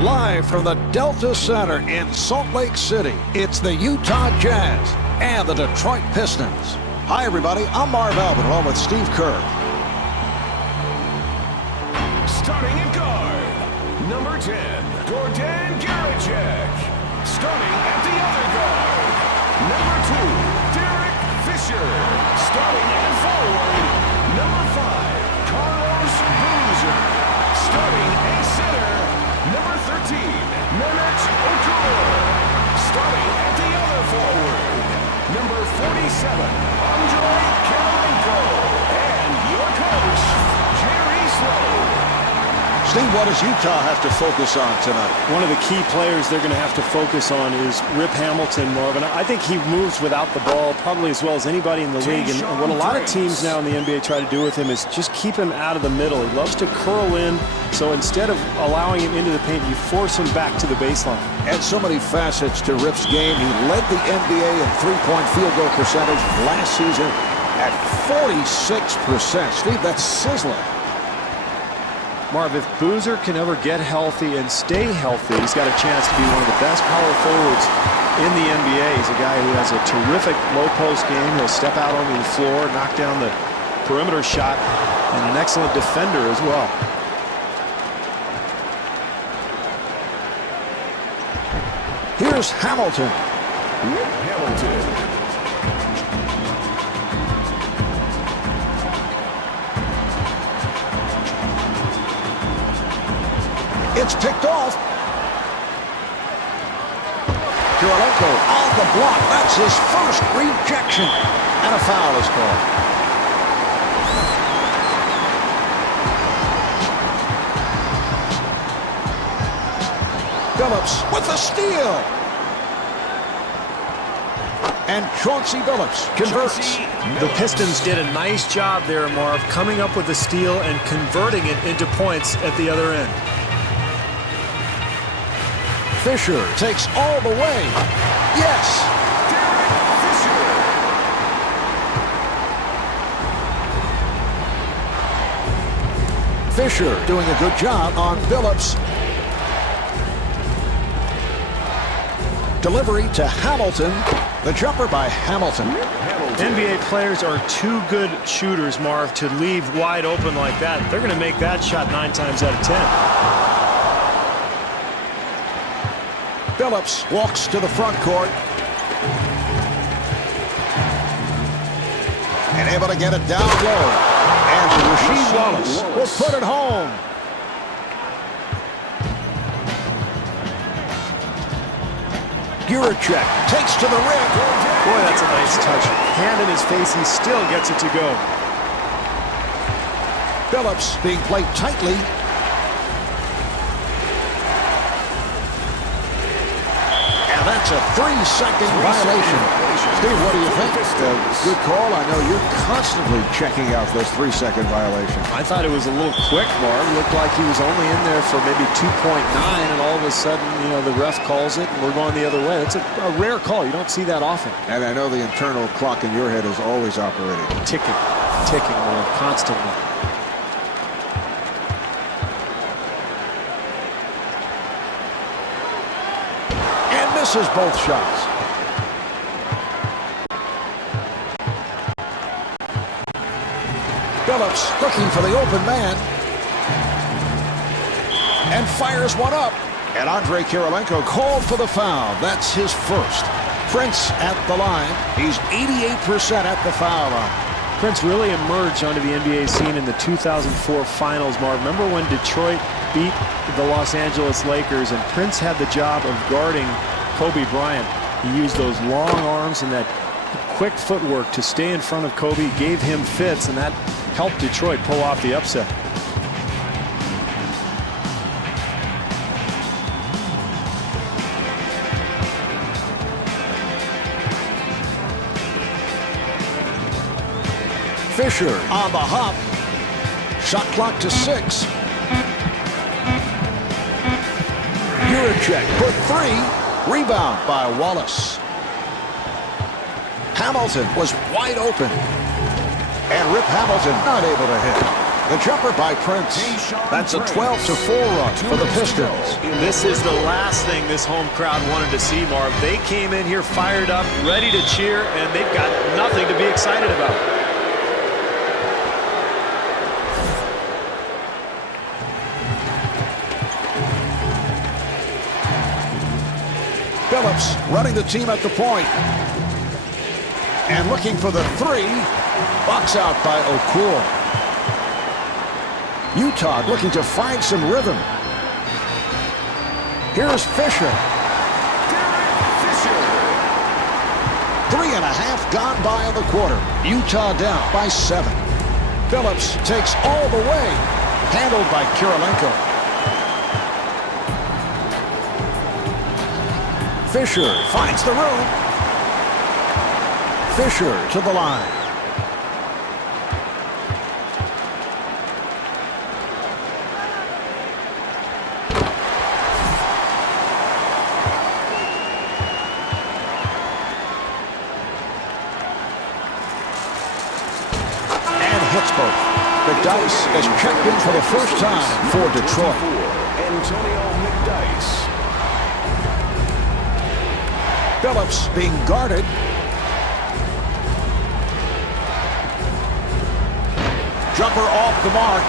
Live from the Delta Center in Salt Lake City, it's the Utah Jazz and the Detroit Pistons. Hi, everybody. I'm Marv Albert, along with Steve Kerr. Starting at guard, number 10, Gordon Garicek. Starting at the other guard, number 2, Derek Fisher. Starting at forward, number 5, Carlos Boozer. Starting at center, number 13, Mehmet Okur. Starting at the other forward, number 47, Andre Kirilenko. And your coach, Jerry Sloan. Steve, what does Utah have to focus on tonight? One of the key players they're going to have to focus on is Rip Hamilton, Marvin. I think he moves without the ball probably as well as anybody in the league. And what a lot of teams now in the NBA try to do with him is just keep him out of the middle. He loves to curl in, so instead of allowing him into the paint, you force him back to the baseline. And so many facets to Rip's game. He led the NBA in three-point field goal percentage last season at 46%. Steve, that's sizzling. Marv, if Boozer can ever get healthy and stay healthy, he's got a chance to be one of the best power forwards in the NBA. He's a guy who has a terrific low-post game. He'll step out onto the floor, knock down the perimeter shot, and an excellent defender as well. Here's Hamilton. Hamilton. It's picked off. Kirilenko on the block. That's his first rejection. And a foul is called. Phillips with the steal. And Chauncey Billups converts. The Pistons did a nice job there, Marv, coming up with the steal and converting it into points at the other end. Fisher takes all the way. Yes. Derek Fisher. Fisher doing a good job on Billups. Delivery to Hamilton. The jumper by Hamilton. NBA players are too good shooters, Marv, to leave wide open like that. They're going to make that shot 9 times out of 10. Phillips walks to the front court. And able to get it down low. And Rasheed Wallace will put it home. Garicek takes to the rim. Boy, that's a nice touch. Hand in his face, he still gets it to go. Phillips being played tightly. That's a 3-second violation. Steve, what do you think? Good call. I know you're constantly checking out those 3-second violations. I thought it was a little quick, Marv. It looked like he was only in there for maybe 2.9, and all of a sudden, you know, the ref calls it, and we're going the other way. It's a rare call. You don't see that often. And I know the internal clock in your head is always operating. Ticking, Marv, constantly. Misses both shots. Phillips looking for the open man. And fires one up. And Andre Kirilenko called for the foul. That's his first. Prince at the line. He's 88% at the foul line. Prince really emerged onto the NBA scene in the 2004 finals, Marv. Remember when Detroit beat the Los Angeles Lakers and Prince had the job of guarding Kobe Bryant? He used those long arms and that quick footwork to stay in front of Kobe, gave him fits, and that helped Detroit pull off the upset. Fisher on the hop. Shot clock to 6. Garicek for 3. Rebound by Wallace. Hamilton was wide open. And Rip Hamilton not able to hit. The jumper by Prince. That's a 12-4 run for the Pistons. This is the last thing this home crowd wanted to see, Marv. They came in here fired up, ready to cheer, and they've got nothing to be excited about. Phillips running the team at the point. And looking for the three. Box out by O'Cool. Utah looking to find some rhythm. Here's Fisher. 3.5 gone by in the quarter. Utah down by 7. Phillips takes all the way. Handled by Kirilenko. Fisher finds the room. Fisher to the line. The dice is checked in for the first time for Detroit. Antonio McDice. Phillips being guarded. Jumper off the mark.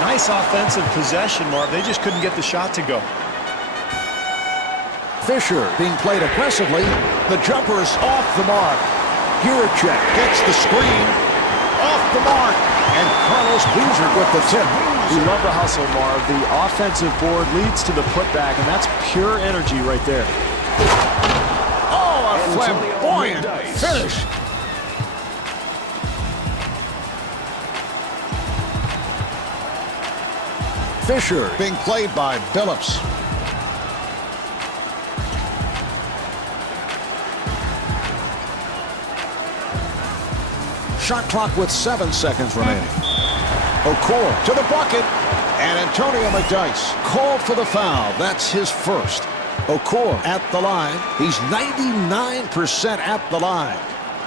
Nice offensive possession, Marv. They just couldn't get the shot to go. Fisher being played aggressively. The jumper is off the mark. Giricek gets the screen. Off the mark. And Carlos Boozer with the tip. We love the hustle, Marv. The offensive board leads to the putback, and that's pure energy right there. Oh, a flamboyant finish. Fisher being played by Phillips. Shot clock with 7 seconds remaining. O'Cool to the bucket. And Antonio McDice called for the foul. That's his first. O'Cool at the line. He's 99% at the line.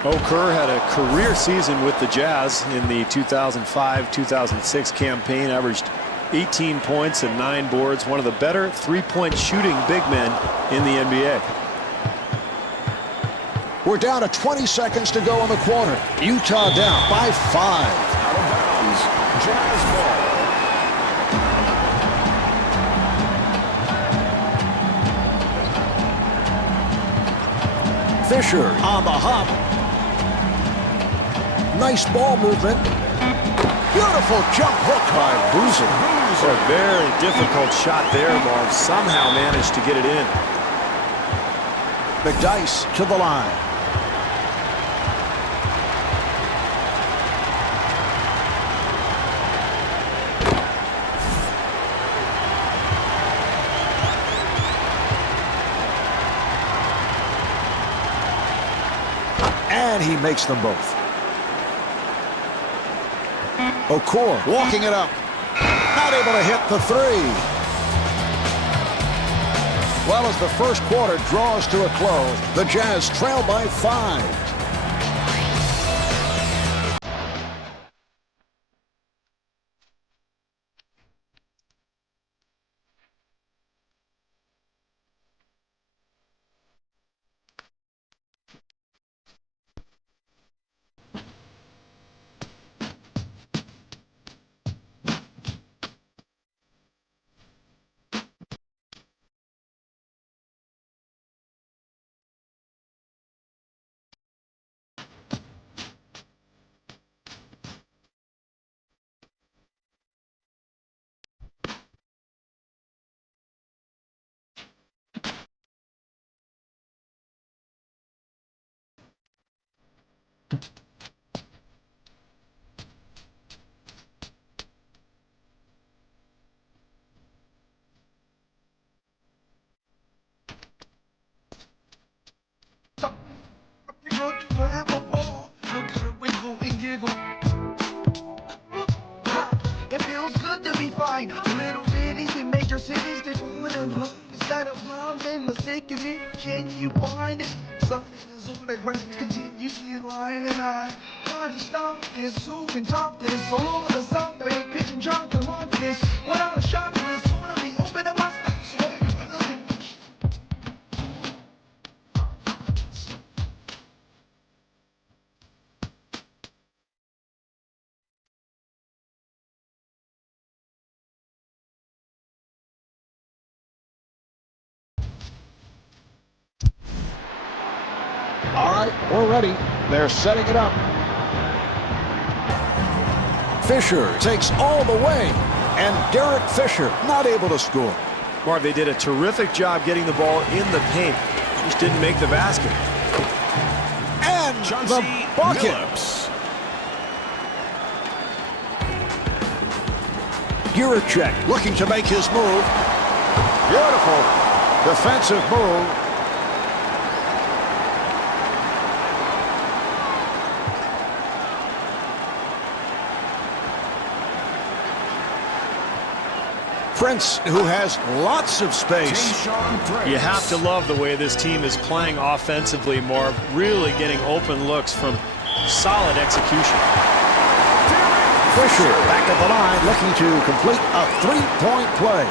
O'Cool had a career season with the Jazz in the 2005-2006 campaign. Averaged 18 points and 9 boards. One of the better three-point shooting big men in the NBA. We're down to 20 seconds to go in the quarter. Utah down by 5. Out of bounds. Jazz ball. Fisher on the hop. Nice ball movement. Beautiful jump hook by Boozer. A very difficult shot there, Marv. Somehow managed to get it in. McDice to the line. And he makes them both. O'Cool walking it up. Not able to hit the three. Well, as the first quarter draws to a close, the Jazz trail by 5. It feels good to be fine. Little cities in major cities that would have loved instead of love and the sick of it. Can you find it? Something is on the ground, continue in line, and I trying to stop this? Who can top this? All over the subway, pitching drunk and want this. Without a shot list, finally open up my All right, we're ready. They're setting it up. Fisher takes all the way, and Derek Fisher not able to score. Marv, they did a terrific job getting the ball in the paint. Just didn't make the basket. And the bucket. Guracek looking to make his move. Beautiful defensive move. Prince, who has lots of space. You have to love the way this team is playing offensively, Marv. Really getting open looks from solid execution. Fisher back at the line looking to complete a three-point play.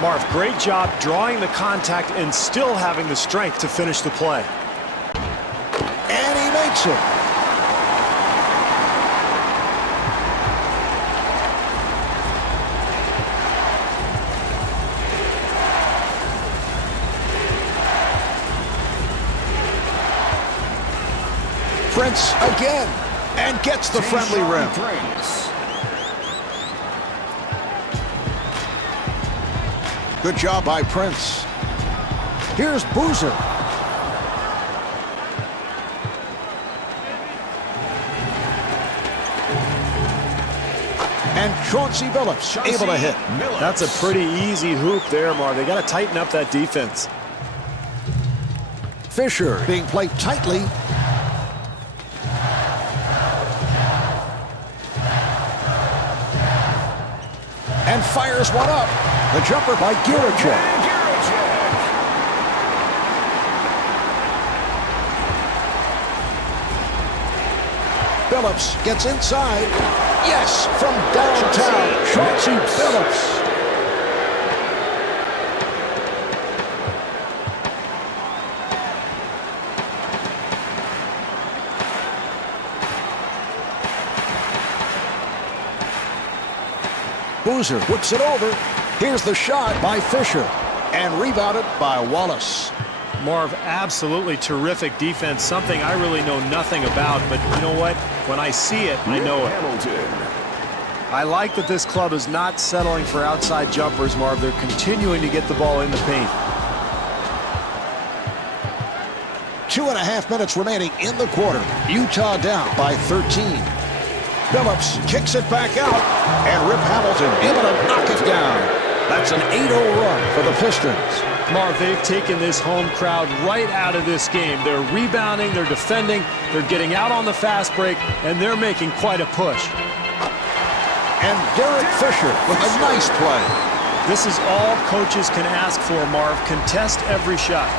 Marv, great job drawing the contact and still having the strength to finish the play. And he makes it. Prince again, and gets the friendly rim. Good job by Prince. Here's Boozer. And Chauncey Billups able to hit. That's a pretty easy hoop there, Marv. They got to tighten up that defense. Fisher being played tightly. And fires one up. The jumper by Guracek. Billups gets inside. Yes, from downtown, Chauncey Billups. Boozer whips it over. Here's the shot by Fisher. And rebounded by Wallace. Marv, absolutely terrific defense. Something I really know nothing about. But you know what? When I see it, I know it. I like that this club is not settling for outside jumpers, Marv. They're continuing to get the ball in the paint. 2.5 minutes remaining in the quarter. Utah down by 13. Billups kicks it back out, and Rip Hamilton able to knock it down. That's an 8-0 run for the Pistons. Marv, they've taken this home crowd right out of this game. They're rebounding, they're defending, they're getting out on the fast break, and they're making quite a push. And Derek Fisher with a nice play. This is all coaches can ask for, Marv. Contest every shot.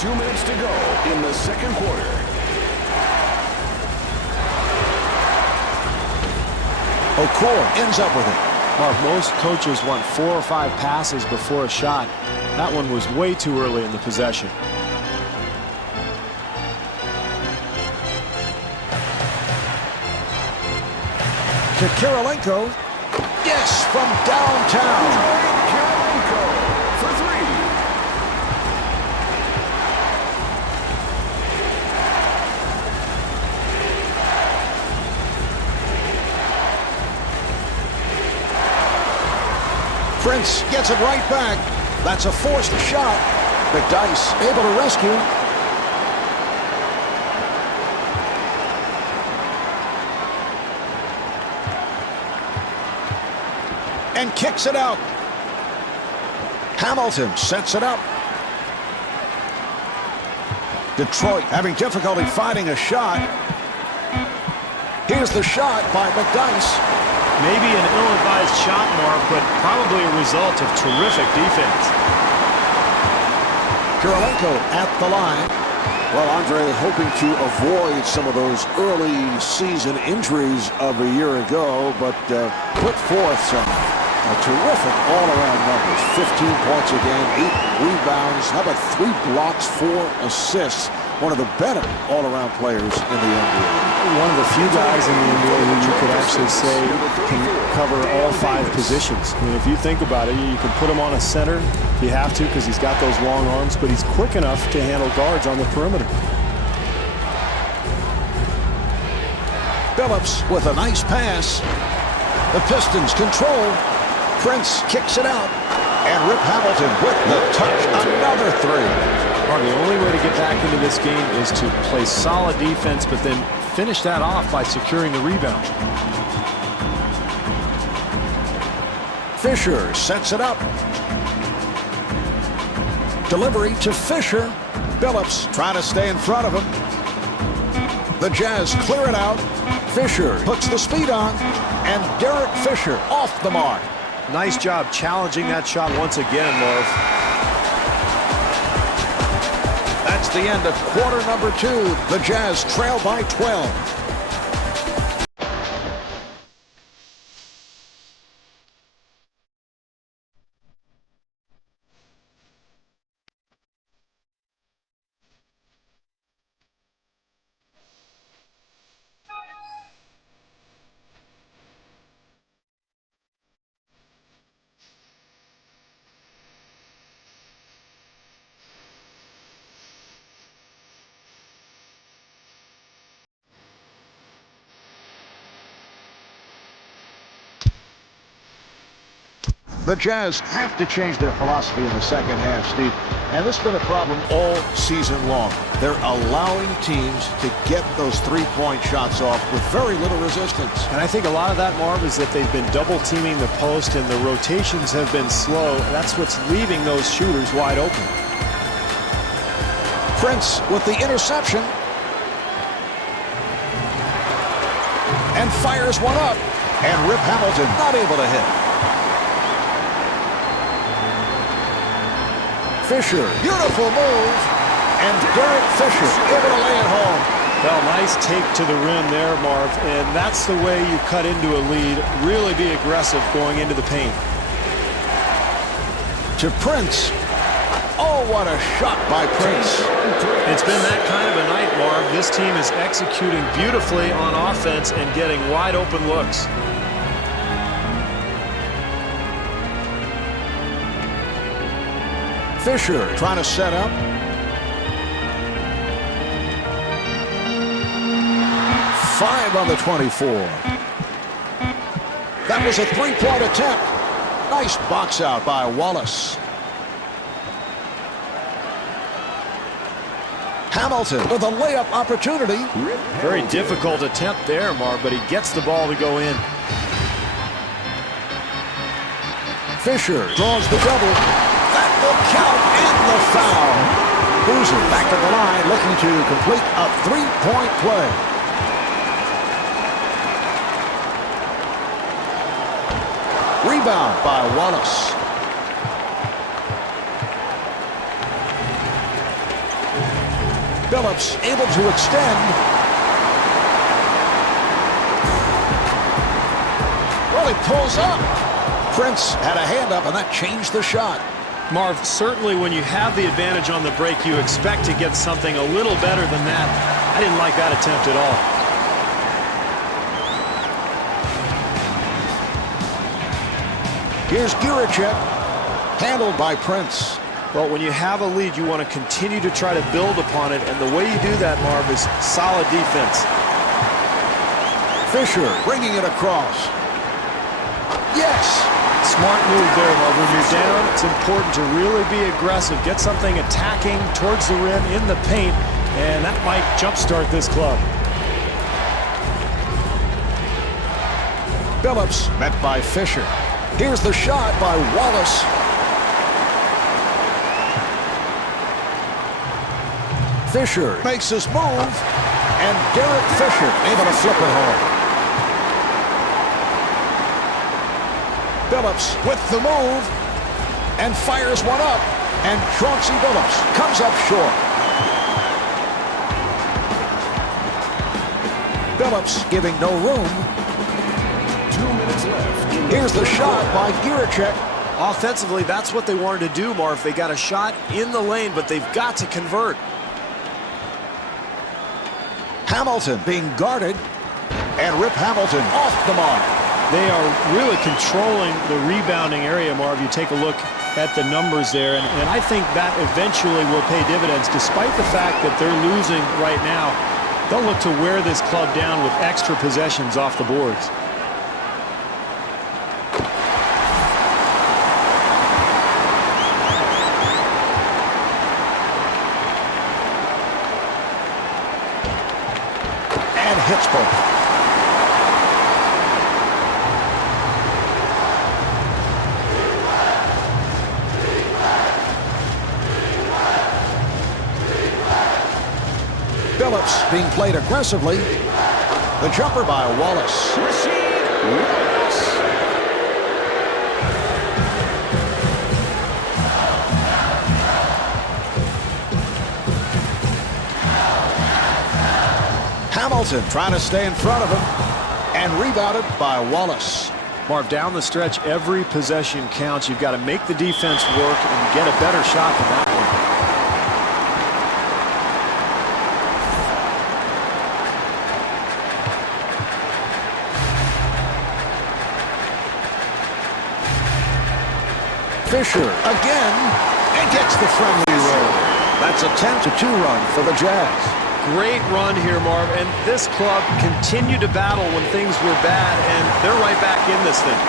2 minutes to go in the second quarter. Okor ends up with it. Marv, most coaches want 4 or 5 passes before a shot. That one was way too early in the possession. To Kirilenko. Yes, from downtown. Kirilenko for three. Prince gets it right back. That's a forced shot. McDyess able to rescue. And kicks it out. Hamilton sets it up. Detroit having difficulty finding a shot. Here's the shot by McDyess. Maybe an ill-advised shot, Mark, but probably a result of terrific defense. Kirilenko at the line. Well, Andre, hoping to avoid some of those early season injuries of a year ago, but put forth some terrific all-around numbers. 15 points a game, 8 rebounds, how about 3 blocks, 4 assists. One of the better all-around players in the NBA. One of the few guys in the NBA who you could actually say can cover all 5 positions. I mean, if you think about it, you can put him on a center if you have to because he's got those long arms, but he's quick enough to handle guards on the perimeter. Phillips with a nice pass. The Pistons control. Prince kicks it out. And Rip Hamilton with the touch. Another 3. The only way to get back into this game is to play solid defense, but then finish that off by securing the rebound. Fisher sets it up. Delivery to Fisher. Phillips trying to stay in front of him. The Jazz clear it out. Fisher puts the speed on, and Derek Fisher off the mark. Nice job challenging that shot once again, Marv. That's the end of quarter number 2. The Jazz trail by 12. The Jazz have to change their philosophy in the second half, Steve. And this has been a problem all season long. They're allowing teams to get those three-point shots off with very little resistance. And I think a lot of that, Marv, is that they've been double-teaming the post and the rotations have been slow. That's what's leaving those shooters wide open. Prince with the interception. And fires one up. And Rip Hamilton not able to hit. Fisher, beautiful move, and Derek Fisher able to lay it home. Well, nice take to the rim there, Marv, and that's the way you cut into a lead. Really be aggressive going into the paint. To Prince. Oh, what a shot by Prince. It's been that kind of a night, Marv. This team is executing beautifully on offense and getting wide open looks. Fisher trying to set up. Five on the 24. That was a three-point attempt. Nice box out by Wallace. Hamilton with a layup opportunity. Very difficult attempt there, Marv, but he gets the ball to go in. Fisher draws the double. That will count in the foul. Boozer back at the line looking to complete a three-point play. Rebound by Wallace. Phillips able to extend. Well, he pulls up. Prince had a hand up, and that changed the shot. Marv, certainly when you have the advantage on the break, you expect to get something a little better than that. I didn't like that attempt at all. Here's Guricek, handled by Prince. Well, when you have a lead, you want to continue to try to build upon it, and the way you do that, Marv, is solid defense. Fisher bringing it across. Yes! Smart move there, Marv. When you're down, it's important to really be aggressive. Get something attacking towards the rim in the paint, and that might jumpstart this club. Phillips met by Fisher. Here's the shot by Wallace. Fisher makes his move, and Derek Fisher able to flip it home. Phillips with the move and fires one up, and Chauncey Billups comes up short. Phillips giving no room. 2 minutes left. Here's the shot by Giricek. Offensively, that's what they wanted to do, Marv. They got a shot in the lane, but they've got to convert. Hamilton being guarded, and Rip Hamilton off the mark. They are really controlling the rebounding area, Marv. You take a look at the numbers there, and I think that eventually will pay dividends. Despite the fact that they're losing right now, they'll look to wear this club down with extra possessions off the boards. And hits both. Phillips being played aggressively. The jumper by Wallace. Wallace. Hamilton trying to stay in front of him, and rebounded by Wallace. Marv, down the stretch, every possession counts. You've got to make the defense work and get a better shot than that one. Fisher again, and gets the friendly roll. That's a 10-2 run for the Jazz. Great run here, Marv, and this club continued to battle when things were bad, and they're right back in this thing.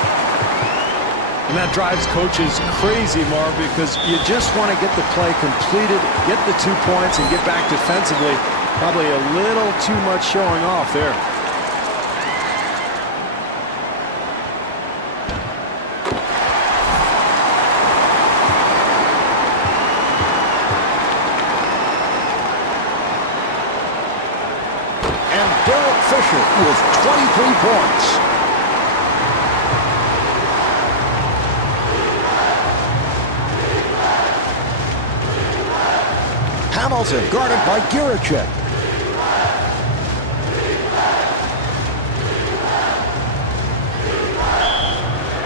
And that drives coaches crazy, Marv, because you just want to get the play completed, get the 2 points, and get back defensively. Probably a little too much showing off there. Fisher with 23 points. Hamilton guarded by Giricek.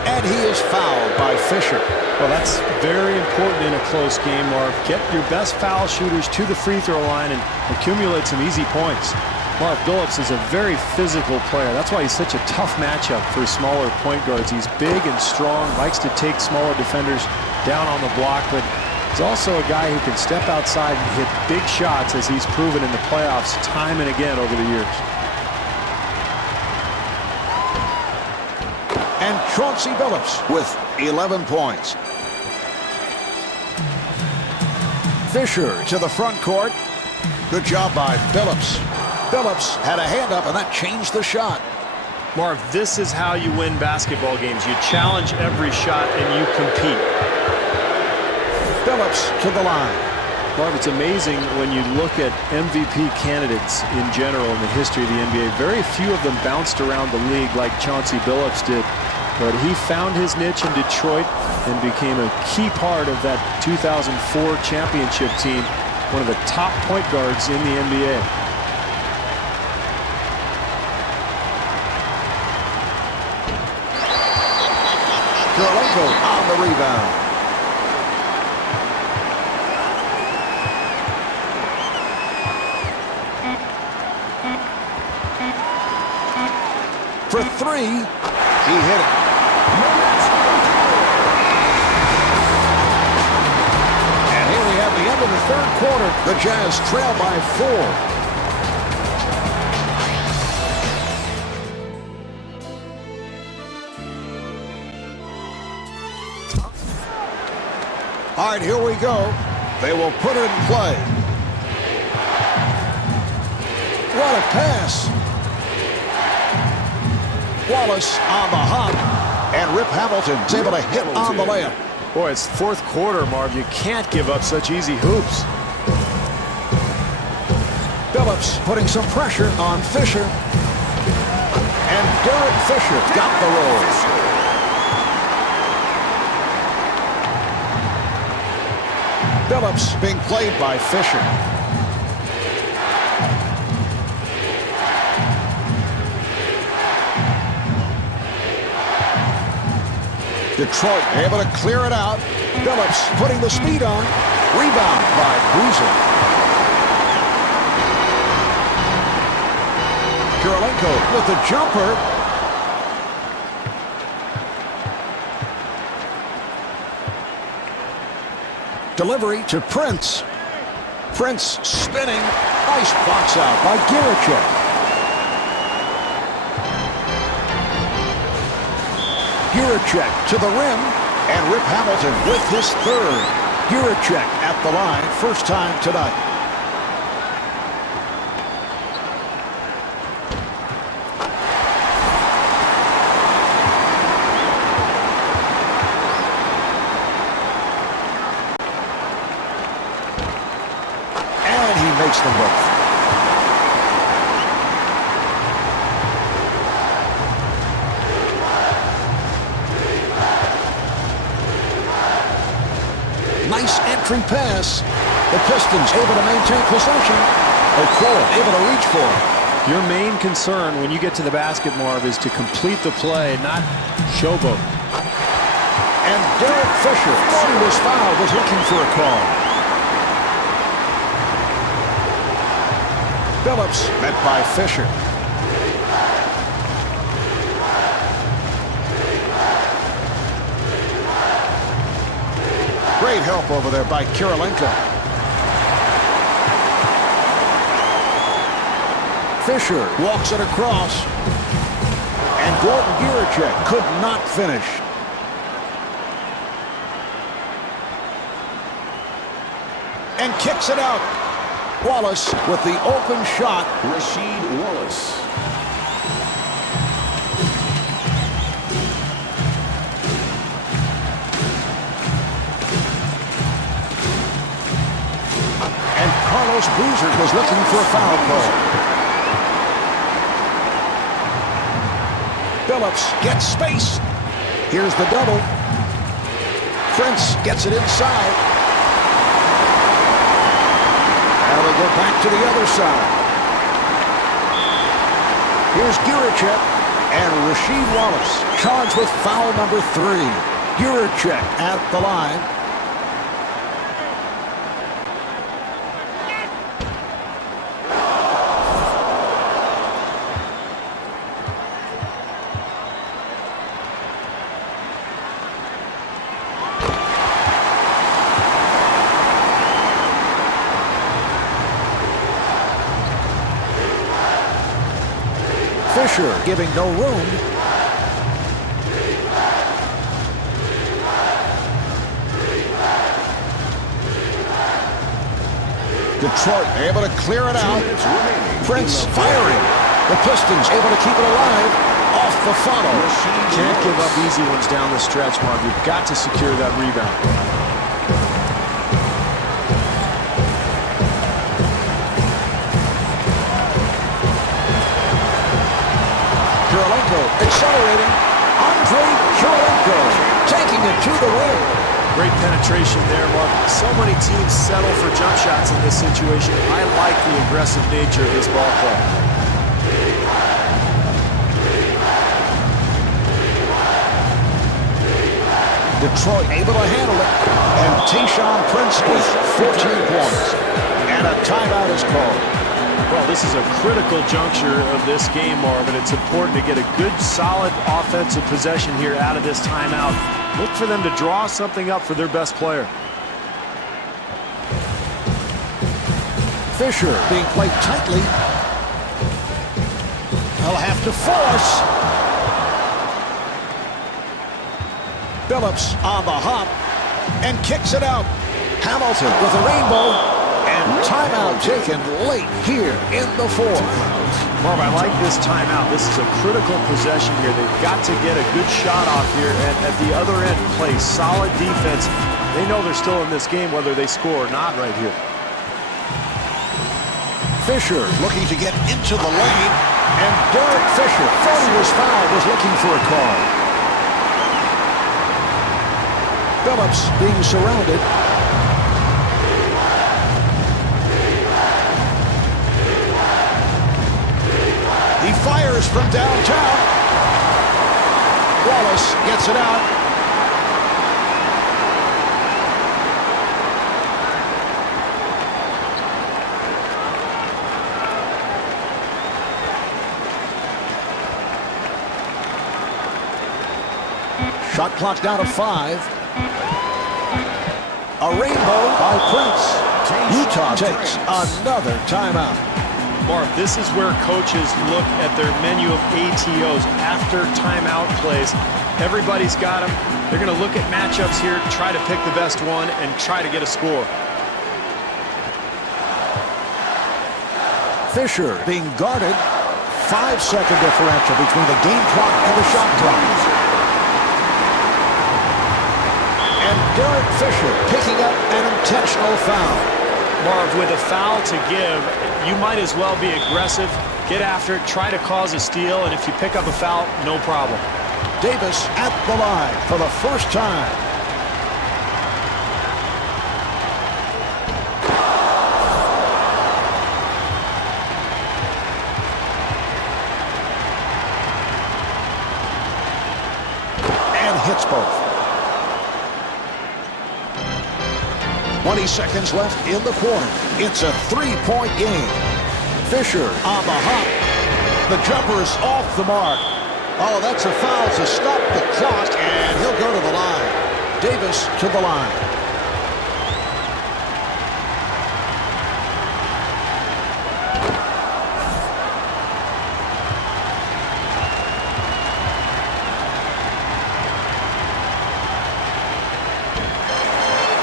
And he is fouled by Fisher. Well, that's very important in a close game, Marv. Get your best foul shooters to the free throw line and accumulate some easy points. Marv Billups is a very physical player. That's why he's such a tough matchup for smaller point guards. He's big and strong, likes to take smaller defenders down on the block, but he's also a guy who can step outside and hit big shots, as he's proven in the playoffs time and again over the years. And Chauncey Billups with 11 points. Fisher to the front court. Good job by Billups. Billups had a hand up, and that changed the shot. Marv, this is how you win basketball games. You challenge every shot and you compete. Billups to the line. Marv, it's amazing when you look at MVP candidates in general in the history of the NBA. Very few of them bounced around the league like Chauncey Billups did. But he found his niche in Detroit and became a key part of that 2004 championship team. One of the top point guards in the NBA. On the rebound. For three, he hit it. And here we have the end of the third quarter. The Jazz trail by 4. All right, here we go. They will put it in play. What a pass. Wallace on the hop. And Rip Hamilton is able to hit on the layup. Boy, it's fourth quarter, Marv. You can't give up such easy hoops. Billups putting some pressure on Fisher. And Derek Fisher got the roll. Billups being played by Fisher. Detroit able to clear it out. Phillips putting the speed on. Rebound by Boozer. Kirilenko with the jumper. Delivery to Prince. Prince spinning. Nice box out by Girichek. Girichek to the rim, and Rip Hamilton with his third. Girichek at the line, first time tonight. And he makes them both. Nice entry pass. The Pistons able to maintain possession. Okoro able to reach for it. Your main concern when you get to the basket, Marv, is to complete the play, not showboat. And Derek Fisher, thought he was fouled, was looking for a call. Phillips met by Fisher. Great help over there by Kirilenko. Fisher walks it across. And Gordon Girichek could not finish. And kicks it out. Wallace with the open shot. Rasheed Wallace. Carlos Boozer was looking for a foul call. Phillips gets space. Here's the double. Prince gets it inside. Now they go back to the other side. Here's Girichek and Rasheed Wallace charged with foul number 3. Girichek at the line. Fisher giving no room. Detroit able to clear it out. Prince firing. The Pistons able to keep it alive. Off the follow. Can't give up easy ones down the stretch, Marv. You've got to secure that rebound. Accelerating. Andre Kirilenko taking it to the rim. Great penetration there, Mark. So many teams settle for jump shots in this situation. I like the aggressive nature of this ball club. Detroit able to handle it. And Tayshaun Prince with 14 points. And a timeout is called. Well, this is a critical juncture of this game, Marvin. It's important to get a good, solid offensive possession here out of this timeout. Look for them to draw something up for their best player. Fisher being played tightly. They'll have to force. Phillips on the hop and kicks it out. Hamilton with a rainbow. And timeout taken late here in the fourth. Marv, I like this timeout. This is a critical possession here. They've got to get a good shot off here, and at the other end, play solid defense. They know they're still in this game, whether they score or not right here. Fisher looking to get into the lane, and Derek Fisher, thought he was fouled, was looking for a call. Phillips being surrounded. He fires from downtown. Wallace gets it out. Shot clock down to 5. A rainbow by Prince. Utah takes another timeout. Marv, this is where coaches look at their menu of ATOs after timeout plays. Everybody's got them. They're going to look at matchups here, try to pick the best one, and try to get a score. Fisher being guarded. 5-second differential between the game clock and the shot clock. And Derek Fisher picking up an intentional foul. Marv, with a foul to give, you might as well be aggressive, get after it, try to cause a steal, and if you pick up a foul, no problem. Davis at the line for the first time. And hits both. 20 seconds left in the quarter. It's a 3-point game. Fisher on the hop. The jumper is off the mark. Oh, that's a foul to stop the clock, and he'll go to the line. Davis to the line.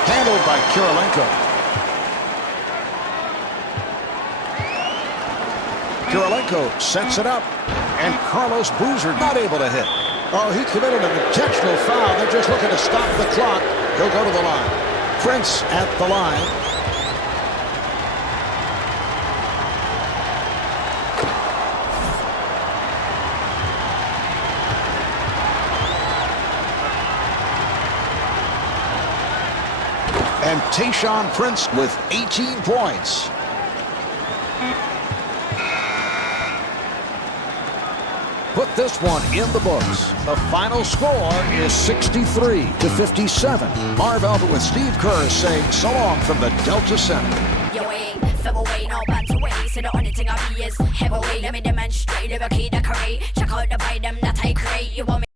Handled by Kirilenko. Kirilenko sets it up, and Carlos Boozer not able to hit. Oh, he committed an intentional foul. They're just looking to stop the clock. He'll go to the line. Prince at the line. And Tayshaun Prince with 18 points. Put this one in the books. The final score is 63-57. Marv Albert with Steve Kerr saying so long from the Delta Center. Yo, ain't featherweight, no bantamweight. So the only thing I be is heavyweight. Let me demonstrate, never key decorate. Check out the vibe, them that I create. You want me